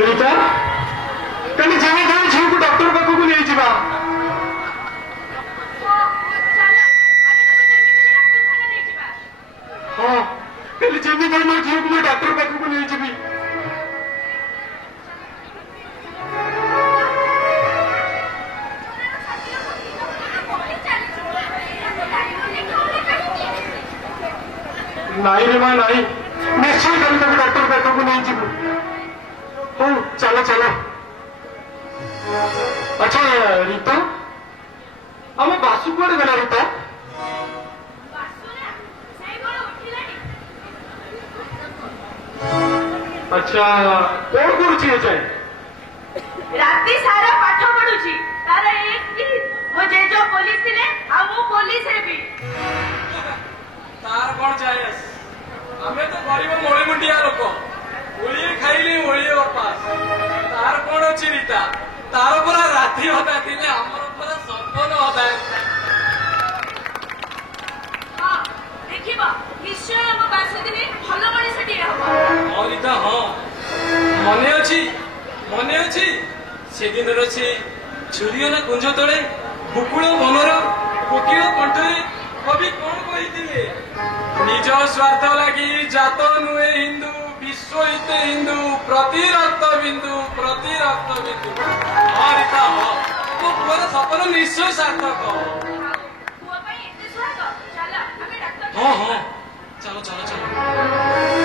रीता कल जमीदार झील को डॉक्टर पाखक नहीं जा हाँ कल जमीदार झील को डॉक्टर पाखक नहीं जी नहीं रे माँ नहीं निश्चय कल तक डॉक्टर पाखक नहीं जी हो चलो चलो अच्छा रीता आम बासु कुआड़े गला रीता अच्छा कौन करुची जाए राति सारा पाठ पढ़ुची तार एक की मो जेजो पुलिस थिले आ मो पुलिस हेबी तार कौन जाए हमें तो गरीब मोड़ी मुंडिया लोक ओलिए खाइली ओलिए उपास तार कौन अच्छी रीता तार पूरा राति होता थिले हमर पूरा संपन्न होता हां देखिबा निश्चय हम बासुदिनी भलो मଣିଷଟି हबो हां रीता हां मने अछि से दिन रछि छुरियना कुंज तळे बुकुळ बनर कोकिळ कंठरे कवि कौन कहिथिले निज स्वार्थ लागि जात नुहे हिंदू विश्व हिते हिंदू प्रति रक्त बिंदु हाँ रीता हाँ तो पुअर सपन निश्चय सार्थक हाँ हाँ चलो चलो चलो